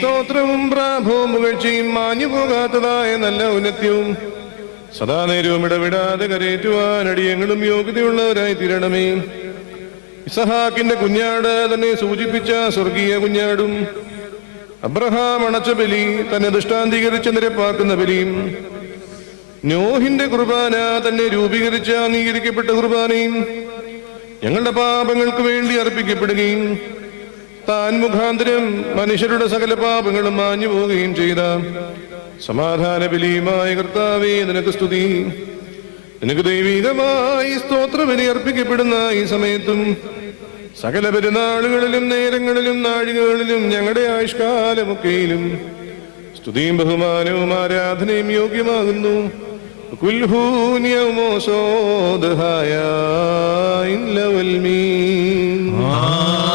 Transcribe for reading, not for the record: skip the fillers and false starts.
സ്തോത്രവും പ്രാഭവും പുകഴ്ചയും മാഞ്ഞു പോകാത്തതായ നല്ല ഔന്നത്യവും സദാ നേരവും ഇടവിടാതെ കരയേറ്റുവാൻ അടിയങ്ങളും യോഗ്യതയുള്ളവരായി തീരണമേ. ഇസഹാക്കിന്റെ കുഞ്ഞാട് തന്നെ സൂചിപ്പിച്ച സ്വർഗീയ കുഞ്ഞാടും അബ്രഹാം അണച്ച ബലി തന്നെ ദൃഷ്ടാന്തീകരിച്ച് നിരപ്പാക്കുന്ന ബലിയും നോഹിന്റെ കുർബാന തന്നെ രൂപീകരിച്ച് അംഗീകരിക്കപ്പെട്ട കുർബാനയും ഞങ്ങളുടെ പാപങ്ങൾക്ക് വേണ്ടി അർപ്പിക്കപ്പെടുകയും താൻ മുഖാന്തരം മനുഷ്യരുടെ സകല പാപങ്ങളും മാഞ്ഞു പോവുകയും ചെയ്ത സമാധാന ബലിയുമായ കർത്താവേ, നിനക്ക് സ്തുതി. നിനക്ക് ദൈവികമായി സ്തോത്രബലി അർപ്പിക്കപ്പെടുന്ന ഈ സമയത്തും സകല പെരുന്നാളുകളിലും നേരങ്ങളിലും നാഴികകളിലും ഞങ്ങളുടെ ആയുഷ്കാലമൊക്കെയിലും സ്തുതിയും ബഹുമാനവും ആരാധനയും യോഗ്യമാകുന്നു. ആമേൻ.